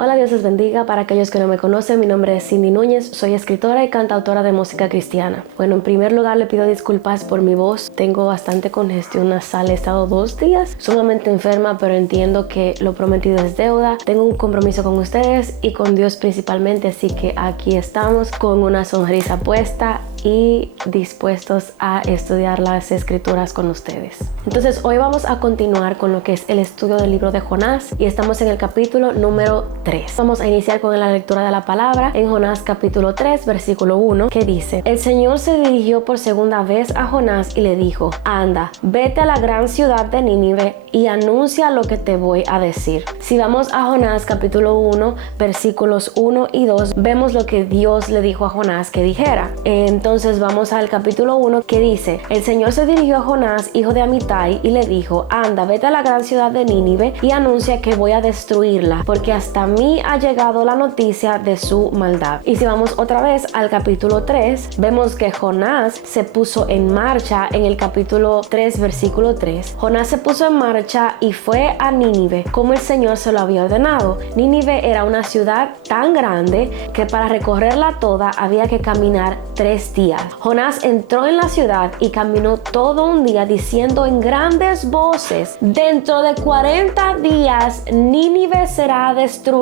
Hola, Dios les bendiga. Para aquellos que no me conocen, mi nombre es Cindy Núñez, soy escritora y cantautora de música cristiana. Bueno, en primer lugar le pido disculpas por mi voz, tengo bastante congestión nasal, he estado 2 días sumamente enferma, pero entiendo que lo prometido es deuda. Tengo un compromiso con ustedes y con Dios principalmente, así que aquí estamos con una sonrisa puesta y dispuestos a estudiar las escrituras con ustedes. Entonces hoy vamos a continuar con lo que es el estudio del libro de Jonás y estamos en el capítulo número 3. Vamos a iniciar con la lectura de la palabra en Jonás capítulo 3 versículo 1, que dice: El Señor se dirigió por segunda vez a Jonás y le dijo: anda, vete a la gran ciudad de Nínive y anuncia lo que te voy a decir. Si vamos a Jonás capítulo 1 versículos 1 y 2, vemos lo que Dios le dijo a Jonás que dijera. Entonces vamos al capítulo 1 que dice: el Señor se dirigió a Jonás, hijo de Amitai, y le dijo: anda, vete a la gran ciudad de Nínive y anuncia que voy a destruirla, porque hasta mí ha llegado la noticia de su maldad. Y si vamos otra vez al capítulo 3, vemos que Jonás se puso en marcha en el capítulo 3 versículo 3. Jonás se puso en marcha y fue a Nínive como el Señor se lo había ordenado. Nínive era una ciudad tan grande que para recorrerla toda había que caminar 3 días. Jonás entró en la ciudad y caminó todo un día diciendo en grandes voces: dentro de 40 días Nínive será destruida.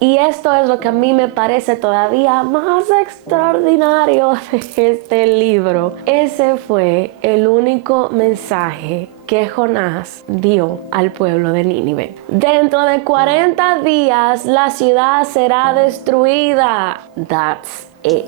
Y esto es lo que a mí me parece todavía más extraordinario de este libro. Ese fue el único mensaje que Jonás dio al pueblo de Nínive. Dentro de 40 días la ciudad será destruida. That's it.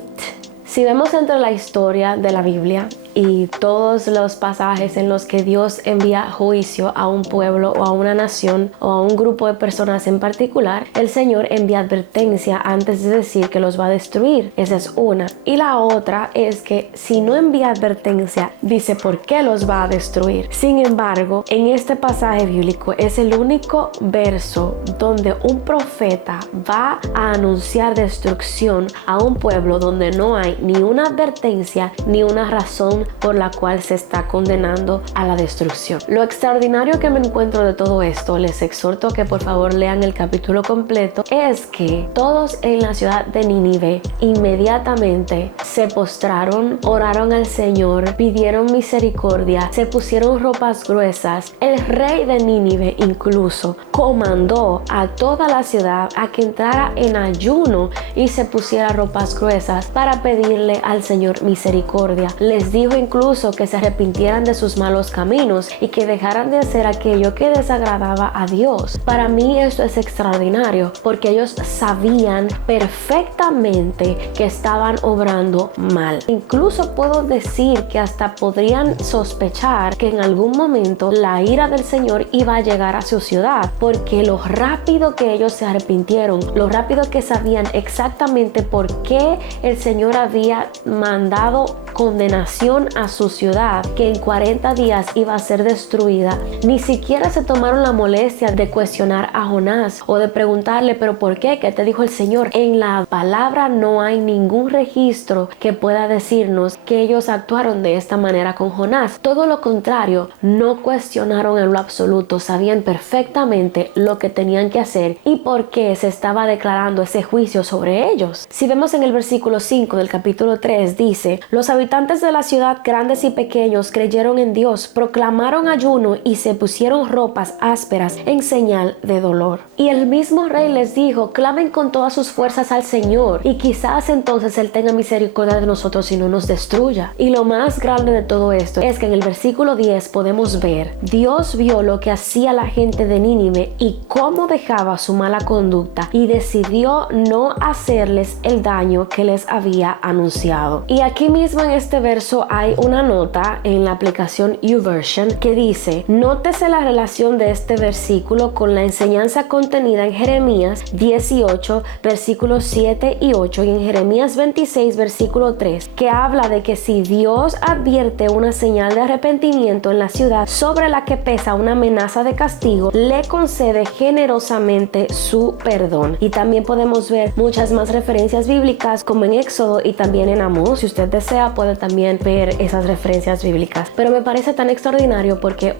Si vemos entre la historia de la Biblia y todos los pasajes en los que Dios envía juicio a un pueblo o a una nación o a un grupo de personas en particular, el Señor envía advertencia antes de decir que los va a destruir. Esa es una. Y la otra es que si no envía advertencia, dice por qué los va a destruir. Sin embargo, en este pasaje bíblico es el único verso donde un profeta va a anunciar destrucción a un pueblo donde no hay ni una advertencia ni una razón por la cual se está condenando a la destrucción. Lo extraordinario que me encuentro de todo esto, les exhorto que por favor lean el capítulo completo, es que todos en la ciudad de Nínive inmediatamente se postraron, oraron al Señor, pidieron misericordia, se pusieron ropas gruesas. El rey de Nínive incluso comandó a toda la ciudad a que entrara en ayuno y se pusiera ropas gruesas para pedirle al Señor misericordia. Les dijo incluso que se arrepintieran de sus malos caminos y que dejaran de hacer aquello que desagradaba a Dios. Para mí esto es extraordinario porque ellos sabían perfectamente que estaban obrando mal. Incluso puedo decir que hasta podrían sospechar que en algún momento la ira del Señor iba a llegar a su ciudad, porque lo rápido que ellos se arrepintieron, lo rápido que sabían exactamente por qué el Señor había mandado condenación a su ciudad, que en 40 días iba a ser destruida, ni siquiera se tomaron la molestia de cuestionar a Jonás o de preguntarle: pero ¿por qué? ¿Qué te dijo el Señor? En la palabra no hay ningún registro que pueda decirnos que ellos actuaron de esta manera con Jonás. Todo lo contrario, no cuestionaron en lo absoluto, sabían perfectamente lo que tenían que hacer y por qué se estaba declarando ese juicio sobre ellos. Si vemos en el versículo 5 del capítulo 3, dice: los habitantes de la ciudad, grandes y pequeños, creyeron en Dios, proclamaron ayuno y se pusieron ropas ásperas en señal de dolor. Y el mismo rey les dijo: clamen con todas sus fuerzas al Señor y quizás entonces Él tenga misericordia de nosotros y no nos destruya. Y lo más grande de todo esto es que en el versículo 10 podemos ver: Dios vio lo que hacía la gente de Nínive y cómo dejaba su mala conducta y decidió no hacerles el daño que les había anunciado. Y aquí mismo en este verso hay una nota en la aplicación YouVersion que dice: nótese la relación de este versículo con la enseñanza contenida en Jeremías 18 versículos 7 y 8 y en Jeremías 26 versículo 3, que habla de que si Dios advierte una señal de arrepentimiento en la ciudad sobre la que pesa una amenaza de castigo, le concede generosamente su perdón. Y también podemos ver muchas más referencias bíblicas como en Éxodo y también en Amós. Si usted desea puede puede también ver esas referencias bíblicas. Pero me parece tan extraordinario porque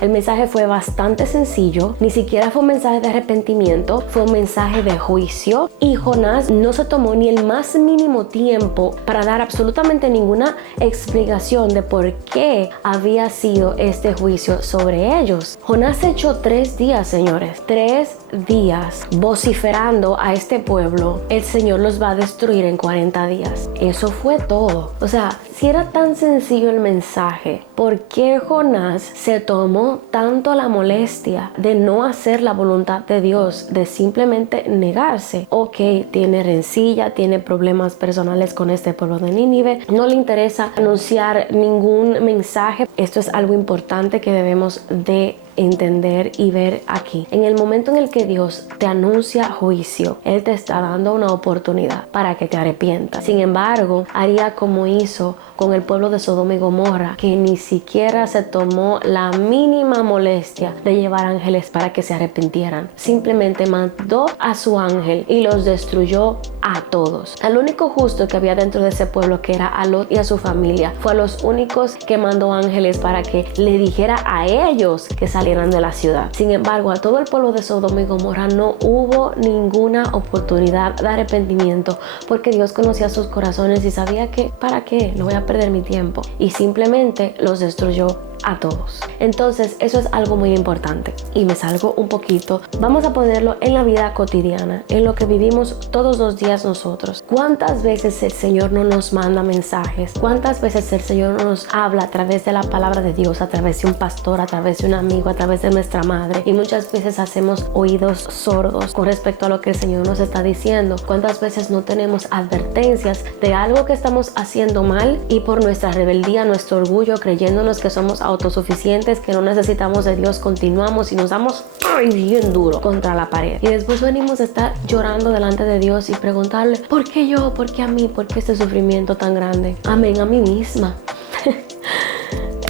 el mensaje fue bastante sencillo, ni siquiera fue un mensaje de arrepentimiento, fue un mensaje de juicio, y Jonás no se tomó ni el más mínimo tiempo para dar absolutamente ninguna explicación de por qué había sido este juicio sobre ellos. Jonás echó 3 días, señores, 3 días vociferando a este pueblo: el Señor los va a destruir en 40 días. Eso fue todo. O sea, si era tan sencillo el mensaje, ¿por qué Jonás se tomó tanto la molestia de no hacer la voluntad de Dios, de simplemente negarse? Ok, tiene rencilla, tiene problemas personales con este pueblo de Nínive, no le interesa anunciar ningún mensaje. Esto es algo importante que debemos de entender y ver aquí. En el momento en el que Dios te anuncia juicio, Él te está dando una oportunidad para que te arrepientas. Sin embargo, haría como hizo con el pueblo de Sodoma y Gomorra, que ni siquiera se tomó la mínima molestia de llevar ángeles para que se arrepintieran. Simplemente mandó a su ángel y los destruyó a todos. El único justo que había dentro de ese pueblo, que era a Lot y a su familia, fue a los únicos que mandó ángeles para que le dijera a ellos que salieran de la ciudad. Sin embargo, a todo el pueblo de Sodoma y Gomorra no hubo ninguna oportunidad de arrepentimiento, porque Dios conocía sus corazones y sabía que ¿para qué? No voy a perder mi tiempo, y simplemente los destruyó a todos. Entonces eso es algo muy importante, y me salgo un poquito. Vamos a ponerlo en la vida cotidiana, en lo que vivimos todos los días nosotros. ¿Cuántas veces el Señor no nos manda mensajes? ¿Cuántas veces el Señor no nos habla a través de la palabra de Dios, a través de un pastor, a través de un amigo, a través de nuestra madre? Y muchas veces hacemos oídos sordos con respecto a lo que el Señor nos está diciendo. ¿Cuántas veces no tenemos advertencias de algo que estamos haciendo mal, y por nuestra rebeldía, nuestro orgullo, creyéndonos que somos autosuficientes, que no necesitamos de Dios, continuamos y nos damos bien duro contra la pared? Y después venimos a estar llorando delante de Dios y preguntarle: ¿por qué yo? ¿Por qué a mí? ¿Por qué este sufrimiento tan grande? Amén, a mí misma.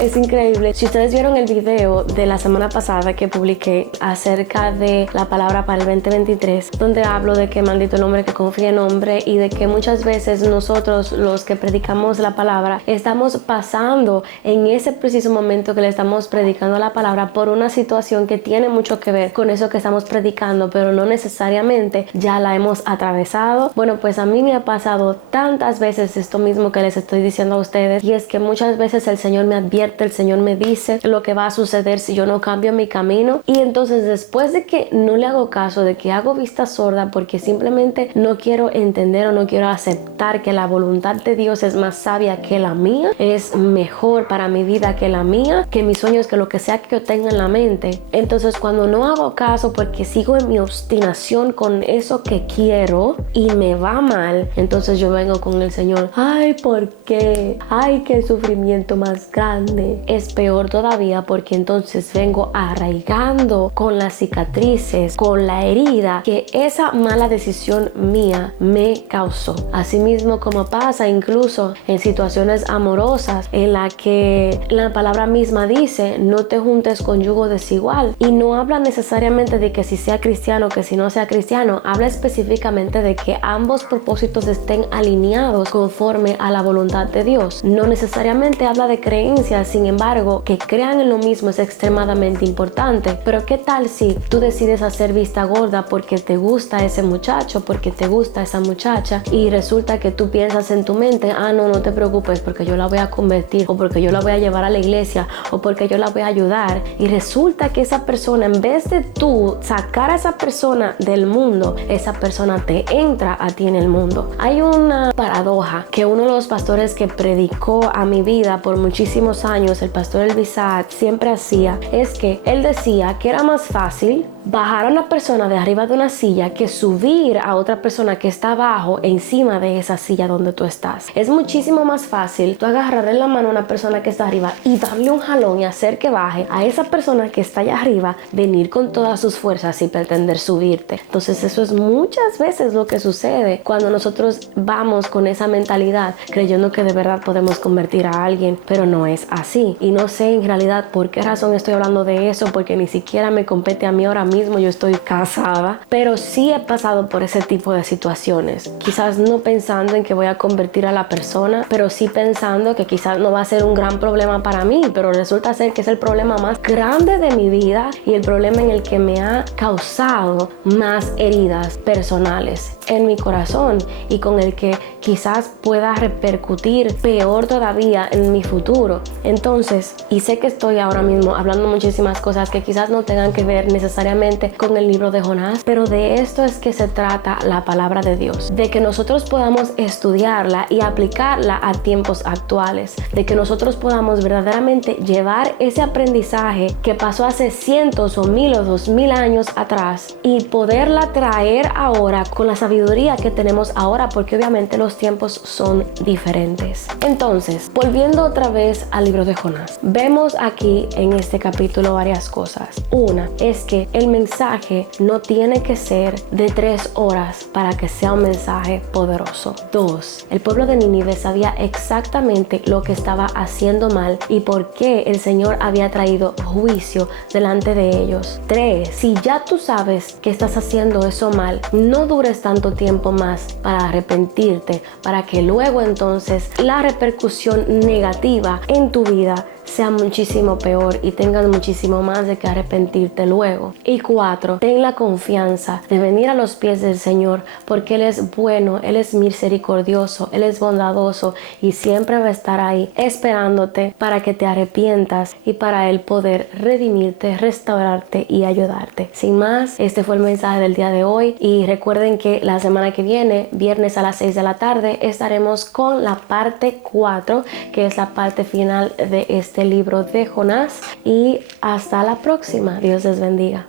Es increíble. Si ustedes vieron el video de la semana pasada que publiqué acerca de la palabra para el 2023, donde hablo de que maldito el hombre que confía en hombre, y de que muchas veces nosotros, los que predicamos la palabra, estamos pasando en ese preciso momento que le estamos predicando la palabra por una situación que tiene mucho que ver con eso que estamos predicando, pero no necesariamente ya la hemos atravesado. Bueno, pues a mí me ha pasado tantas veces esto mismo que les estoy diciendo a ustedes, y es que muchas veces el Señor me advierte, el Señor me dice lo que va a suceder si yo no cambio mi camino, y entonces después de que no le hago caso, de que hago vista sorda porque simplemente no quiero entender o no quiero aceptar que la voluntad de Dios es más sabia que la mía, es mejor para mi vida que la mía, que mis sueños, que lo que sea que yo tenga en la mente, entonces cuando no hago caso porque sigo en mi obstinación con eso que quiero y me va mal, entonces yo vengo con el Señor: ay, ¿por qué? Ay, qué sufrimiento más grande. Es peor todavía, porque entonces vengo arraigando con las cicatrices, con la herida que esa mala decisión mía me causó. Asimismo, como pasa incluso en situaciones amorosas, en la que la palabra misma dice: no te juntes con yugo desigual, y no habla necesariamente de que si sea cristiano, que si no sea cristiano, habla específicamente de que ambos propósitos estén alineados conforme a la voluntad de Dios. No necesariamente habla de creencias. Sin embargo, que crean en lo mismo es extremadamente importante. Pero ¿qué tal si tú decides hacer vista gorda porque te gusta ese muchacho, porque te gusta esa muchacha, y resulta que tú piensas en tu mente: ah, no te preocupes, porque yo la voy a convertir, o porque yo la voy a llevar a la iglesia, o porque yo la voy a ayudar? Y resulta que esa persona, en vez de tú sacar a esa persona del mundo, esa persona te entra a ti en el mundo. Hay una paradoja que uno de los pastores que predicó a mi vida por muchísimos años, el pastor Elvis Saad, siempre hacía, es que él decía que era más fácil bajar a una persona de arriba de una silla que subir a otra persona que está abajo encima de esa silla donde tú estás. Es muchísimo más fácil tú agarrarle la mano a una persona que está arriba y darle un jalón y hacer que baje, a esa persona que está allá arriba venir con todas sus fuerzas y pretender subirte. Entonces eso es muchas veces lo que sucede cuando nosotros vamos con esa mentalidad, creyendo que de verdad podemos convertir a alguien, pero no es así. Y no sé en realidad por qué razón estoy hablando de eso, porque ni siquiera me compete a mí ahora mismo mismo yo estoy casada, pero sí he pasado por ese tipo de situaciones. Quizás no pensando en que voy a convertir a la persona, pero sí pensando que quizás no va a ser un gran problema para mí, pero resulta ser que es el problema más grande de mi vida y el problema en el que me ha causado más heridas personales en mi corazón y con el que quizás pueda repercutir peor todavía en mi futuro. Entonces, y sé que estoy ahora mismo hablando muchísimas cosas que quizás no tengan que ver necesariamente con el libro de Jonás, pero de esto es que se trata la palabra de Dios, de que nosotros podamos estudiarla y aplicarla a tiempos actuales, de que nosotros podamos verdaderamente llevar ese aprendizaje que pasó hace cientos o 1000 o 2000 años atrás y poderla traer ahora con la sabiduría que tenemos ahora, porque obviamente los tiempos son diferentes. Entonces, volviendo otra vez al libro de Jonás, vemos aquí en este capítulo varias cosas. Una es que el mensaje no tiene que ser de 3 horas para que sea un mensaje poderoso. 2, el pueblo de Nínive sabía exactamente lo que estaba haciendo mal y por qué el Señor había traído juicio delante de ellos. 3, si ya tú sabes que estás haciendo eso mal, no dures tanto tiempo más para arrepentirte, para que luego entonces la repercusión negativa en tu vida sea muchísimo peor y tengas muchísimo más de que arrepentirte luego. Y 4, ten la confianza de venir a los pies del Señor, porque Él es bueno, Él es misericordioso, Él es bondadoso y siempre va a estar ahí esperándote para que te arrepientas y para Él poder redimirte, restaurarte y ayudarte. Sin más, este fue el mensaje del día de hoy y recuerden que la semana que viene, viernes a las 6 de la tarde, estaremos con la parte 4, que es la parte final de este libro de Jonás, y hasta la próxima. Dios les bendiga.